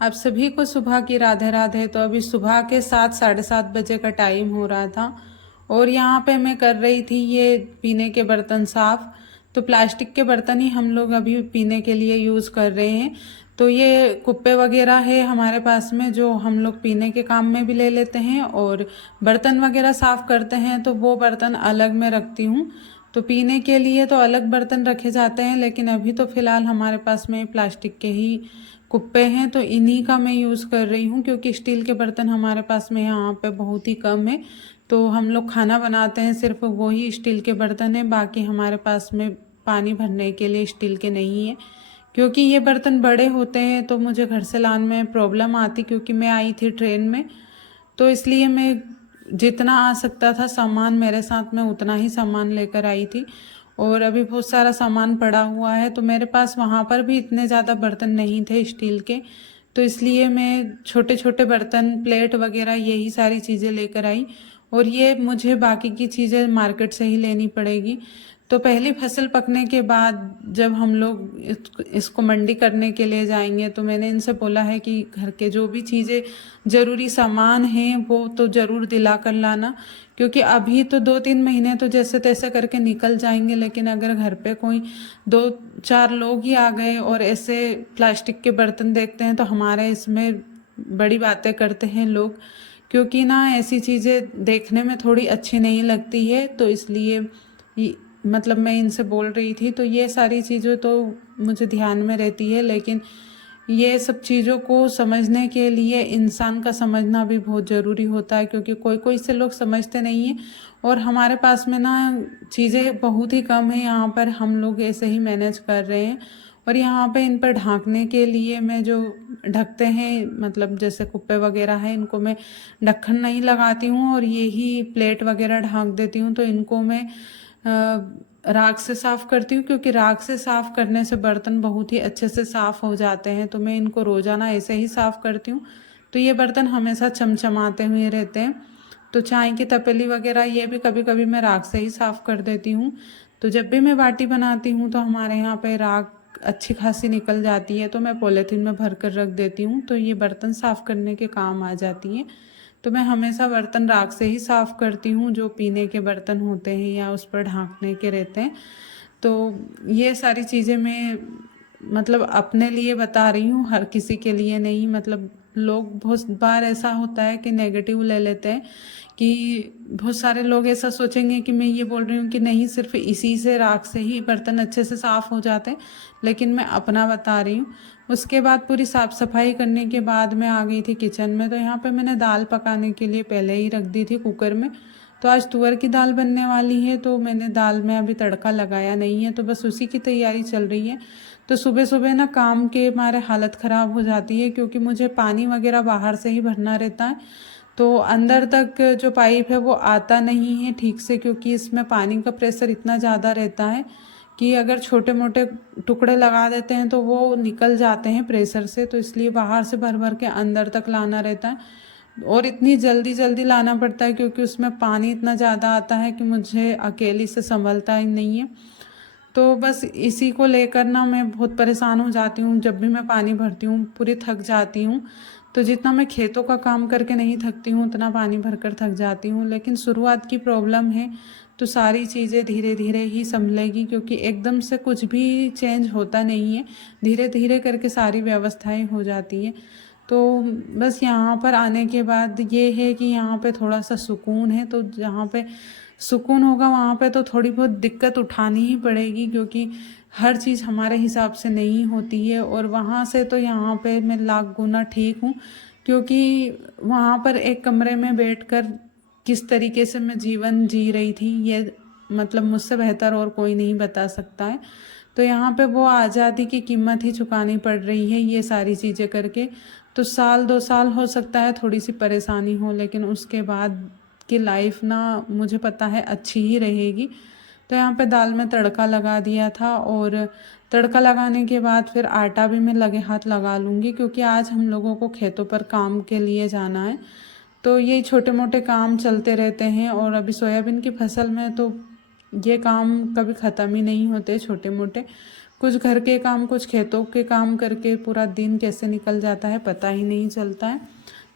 आप सभी को सुबह की राधे राधे। तो अभी सुबह के 7 साढ़े 7 बजे का टाइम हो रहा था और यहाँ पे मैं कर रही थी ये पीने के बर्तन साफ। तो प्लास्टिक के बर्तन ही हम लोग अभी पीने के लिए यूज़ कर रहे हैं। तो ये कुप्पे वगैरह है हमारे पास में जो हम लोग पीने के काम में भी ले लेते हैं, और बर्तन वगैरह साफ करते हैं तो वो बर्तन अलग में रखती हूँ। तो पीने के लिए तो अलग बर्तन रखे जाते हैं, लेकिन अभी तो फ़िलहाल हमारे पास में प्लास्टिक के ही कुप्पे हैं तो इन्हीं का मैं यूज़ कर रही हूँ, क्योंकि स्टील के बर्तन हमारे पास में यहाँ पे बहुत ही कम है। तो हम लोग खाना बनाते हैं सिर्फ वही स्टील के बर्तन है, बाकी हमारे पास में पानी भरने के लिए स्टील के नहीं है। क्योंकि ये बर्तन बड़े होते हैं तो मुझे घर से लाने में प्रॉब्लम आती, क्योंकि मैं आई थी ट्रेन में। तो इसलिए मैं जितना आ सकता था सामान मेरे साथ में उतना ही सामान लेकर आई थी, और अभी बहुत सारा सामान पड़ा हुआ है। तो मेरे पास वहाँ पर भी इतने ज़्यादा बर्तन नहीं थे स्टील के, तो इसलिए मैं छोटे छोटे बर्तन, प्लेट वगैरह यही सारी चीज़ें लेकर आई। और ये मुझे बाकी की चीज़ें मार्केट से ही लेनी पड़ेगी। तो पहली फसल पकने के बाद जब हम लोग इसको मंडी करने के लिए जाएंगे, तो मैंने इनसे बोला है कि घर के जो भी चीज़ें ज़रूरी सामान हैं वो तो ज़रूर दिला कर लाना, क्योंकि अभी तो 2-3 महीने तो जैसे तैसे करके निकल जाएंगे, लेकिन अगर घर पे कोई 2-4 लोग ही आ गए और ऐसे प्लास्टिक के बर्तन देखते हैं तो हमारे इसमें बड़ी बातें करते हैं लोग, क्योंकि ना ऐसी चीज़ें देखने में थोड़ी अच्छी नहीं लगती है। तो इसलिए मतलब मैं इनसे बोल रही थी, तो ये सारी चीज़ें तो मुझे ध्यान में रहती है, लेकिन ये सब चीज़ों को समझने के लिए इंसान का समझना भी बहुत ज़रूरी होता है, क्योंकि कोई कोई से लोग समझते नहीं हैं। और हमारे पास में ना चीज़ें बहुत ही कम है, यहाँ पर हम लोग ऐसे ही मैनेज कर रहे हैं। और यहाँ पे इन पर ढाँकने के लिए मैं जो ढकते हैं, मतलब जैसे कुप्पे वगैरह है, इनको मैं ढक्कन नहीं लगाती हूँ और यही प्लेट वगैरह ढाँक देती हूँ। तो इनको मैं राख से साफ़ करती हूँ, क्योंकि राख से साफ़ करने से बर्तन बहुत ही अच्छे से साफ़ हो जाते हैं। तो मैं इनको रोज़ाना ऐसे ही साफ़ करती हूँ, तो ये बर्तन हमेशा चमचमाते हुए रहते हैं। तो चाय की तपेली वगैरह ये भी कभी कभी मैं राख से ही साफ़ कर देती हूँ। तो जब भी मैं बाटी बनाती हूँ तो हमारे यहाँ पे राख अच्छी खासी निकल जाती है, तो मैं पॉलीथीन में भर कर रख देती हूँ, तो ये बर्तन साफ़ करने के काम आ जाती हैं। तो मैं हमेशा बर्तन राख से ही साफ़ करती हूँ, जो पीने के बर्तन होते हैं या उस पर ढाँकने के रहते हैं। तो ये सारी चीज़ें मैं मतलब अपने लिए बता रही हूँ, हर किसी के लिए नहीं। मतलब लोग बहुत बार ऐसा होता है कि नेगेटिव ले लेते हैं, कि बहुत सारे लोग ऐसा सोचेंगे कि मैं ये बोल रही हूँ कि नहीं, सिर्फ इसी से, राख से ही बर्तन अच्छे से साफ़ हो जाते हैं, लेकिन मैं अपना बता रही हूँ। उसके बाद पूरी साफ़ सफाई करने के बाद मैं आ गई थी किचन में। तो यहाँ पे मैंने दाल पकाने के लिए पहले ही रख दी थी कुकर में। तो आज तुअर की दाल बनने वाली है, तो मैंने दाल में अभी तड़का लगाया नहीं है, तो बस उसी की तैयारी चल रही है। तो सुबह सुबह ना काम के हमारे हालत ख़राब हो जाती है, क्योंकि मुझे पानी वगैरह बाहर से ही भरना रहता है। तो अंदर तक जो पाइप है वो आता नहीं है ठीक से, क्योंकि इसमें पानी का प्रेशर इतना ज़्यादा रहता है कि अगर छोटे मोटे टुकड़े लगा देते हैं तो वो निकल जाते हैं प्रेशर से। तो इसलिए बाहर से भर भर के अंदर तक लाना रहता है, और इतनी जल्दी जल्दी लाना पड़ता है, क्योंकि उसमें पानी इतना ज़्यादा आता है कि मुझे अकेली से संभलता ही नहीं है। तो बस इसी को लेकर ना मैं बहुत परेशान हो जाती हूँ। जब भी मैं पानी भरती हूँ पूरी थक जाती हूँ। तो जितना मैं खेतों का काम करके नहीं थकती हूँ, उतना पानी भरकर थक जाती हूँ। लेकिन शुरुआत की प्रॉब्लम है, तो सारी चीज़ें धीरे धीरे ही संभलेगी, क्योंकि एकदम से कुछ भी चेंज होता नहीं है, धीरे धीरे करके सारी व्यवस्थाएं हो जाती हैं। तो बस यहाँ पर आने के बाद ये है कि यहाँ पे थोड़ा सा सुकून है। तो जहाँ पे सुकून होगा वहाँ पे तो थोड़ी बहुत दिक्कत उठानी ही पड़ेगी, क्योंकि हर चीज़ हमारे हिसाब से नहीं होती है। और वहाँ से तो यहाँ पे मैं लाख गुना ठीक हूँ, क्योंकि वहाँ पर एक कमरे में बैठकर किस तरीके से मैं जीवन जी रही थी, ये मतलब मुझसे बेहतर और कोई नहीं बता सकता है। तो यहाँ पे वो आज़ादी की कीमत ही चुकानी पड़ रही है ये सारी चीज़ें करके। तो 1-2 साल हो सकता है थोड़ी सी परेशानी हो, लेकिन उसके बाद की लाइफ ना मुझे पता है अच्छी ही रहेगी। तो यहाँ पे दाल में तड़का लगा दिया था, और तड़का लगाने के बाद फिर आटा भी मैं लगे हाथ लगा लूँगी, क्योंकि आज हम लोगों को खेतों पर काम के लिए जाना है। तो ये छोटे मोटे काम चलते रहते हैं, और अभी सोयाबीन की फसल में तो ये काम कभी ख़त्म ही नहीं होते छोटे मोटे। कुछ घर के काम कुछ खेतों के काम करके पूरा दिन कैसे निकल जाता है पता ही नहीं चलता है।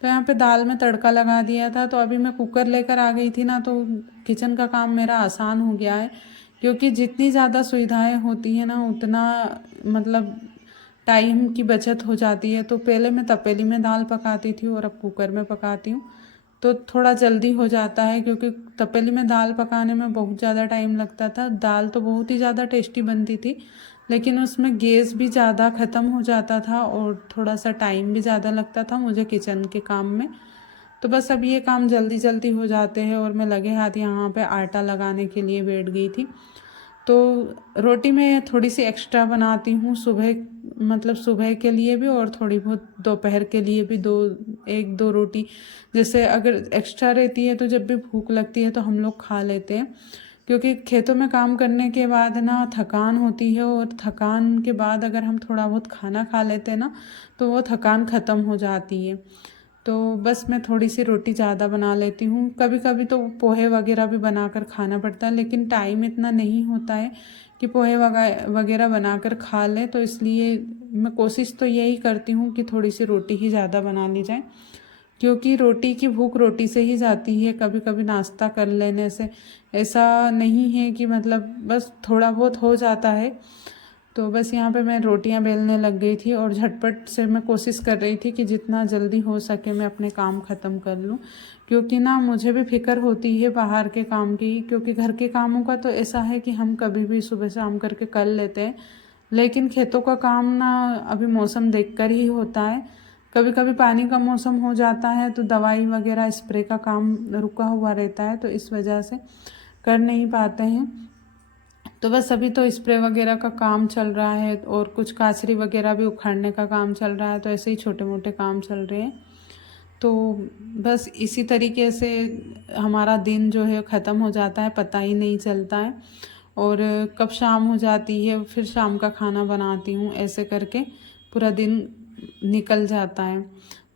तो यहाँ पे दाल में तड़का लगा दिया था। तो अभी मैं कुकर लेकर आ गई थी ना, तो किचन का काम मेरा आसान हो गया है, क्योंकि जितनी ज़्यादा सुविधाएं होती हैं ना उतना मतलब टाइम की बचत हो जाती है। तो पहले मैं तपेली में दाल पकाती थी और अब कुकर में पकाती हूँ, तो थोड़ा जल्दी हो जाता है। क्योंकि तपेली में दाल पकाने में बहुत ज़्यादा टाइम लगता था। दाल तो बहुत ही ज़्यादा टेस्टी बनती थी, लेकिन उसमें गैस भी ज़्यादा ख़त्म हो जाता था और थोड़ा सा टाइम भी ज़्यादा लगता था मुझे किचन के काम में। तो बस अब ये काम जल्दी जल्दी हो जाते हैं और मैं लगे हाथ यहाँ पे आटा लगाने के लिए बैठ गई थी। तो रोटी मैं थोड़ी सी एक्स्ट्रा बनाती हूँ सुबह, मतलब सुबह के लिए भी और थोड़ी बहुत दोपहर के लिए भी, एक दो रोटी। जैसे अगर एक्स्ट्रा रहती है तो जब भी भूख लगती है तो हम लोग खा लेते हैं, क्योंकि खेतों में काम करने के बाद ना थकान होती है, और थकान के बाद अगर हम थोड़ा बहुत खाना खा लेते हैं ना तो वो थकान ख़त्म हो जाती है। तो बस मैं थोड़ी सी रोटी ज़्यादा बना लेती हूँ। कभी कभी तो पोहे वगैरह भी बनाकर खाना पड़ता है, लेकिन टाइम इतना नहीं होता है कि पोहे वगैरह बनाकर खा लें। तो इसलिए मैं कोशिश तो यही करती हूँ कि थोड़ी सी रोटी ही ज़्यादा बना ली जाए, क्योंकि रोटी की भूख रोटी से ही जाती है। कभी कभी नाश्ता कर लेने से ऐसा नहीं है कि मतलब बस थोड़ा बहुत हो जाता है। तो बस यहाँ पे मैं रोटियां बेलने लग गई थी और झटपट से मैं कोशिश कर रही थी कि जितना जल्दी हो सके मैं अपने काम ख़त्म कर लूँ, क्योंकि ना मुझे भी फिक्र होती है बाहर के काम की। क्योंकि घर के कामों का तो ऐसा है कि हम कभी भी सुबह शाम करके कर लेते हैं, लेकिन खेतों का काम ना अभी मौसम देखकर ही होता है। कभी कभी पानी का मौसम हो जाता है तो दवाई वगैरह स्प्रे का काम रुका हुआ रहता है, तो इस वजह से कर नहीं पाते हैं। तो बस अभी तो स्प्रे वगैरह का काम चल रहा है और कुछ काचरी वगैरह भी उखाड़ने का काम चल रहा है, तो ऐसे ही छोटे मोटे काम चल रहे हैं। तो बस इसी तरीके से हमारा दिन जो है ख़त्म हो जाता है, पता ही नहीं चलता है। और कब शाम हो जाती है फिर शाम का खाना बनाती हूँ, ऐसे करके पूरा दिन निकल जाता है।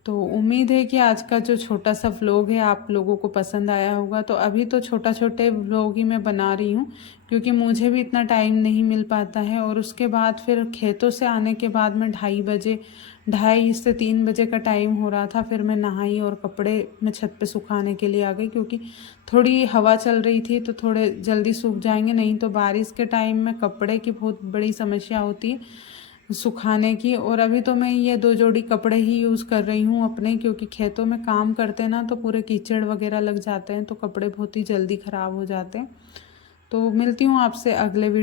तो उम्मीद है कि आज का जो छोटा सा व्लॉग है आप लोगों को पसंद आया होगा। तो अभी तो छोटा छोटे व्लॉग ही मैं बना रही हूँ, क्योंकि मुझे भी इतना टाइम नहीं मिल पाता है। और उसके बाद फिर खेतों से आने के बाद में 2:30 से 3 बजे का टाइम हो रहा था। फिर मैं नहाई और कपड़े मैं छत पे सुखाने के लिए आ गई, क्योंकि थोड़ी हवा चल रही थी तो थोड़े जल्दी सूख जाएंगे। नहीं तो बारिश के टाइम में कपड़े की बहुत बड़ी समस्या होती है सुखाने की। और अभी तो मैं ये 2 जोड़ी कपड़े ही यूज़ कर रही हूँ अपने, क्योंकि खेतों में काम करते हैं ना तो पूरे कीचड़ वगैरह लग जाते हैं, तो कपड़े बहुत ही जल्दी ख़राब हो जाते हैं। तो मिलती हूँ आपसे अगले वीडियो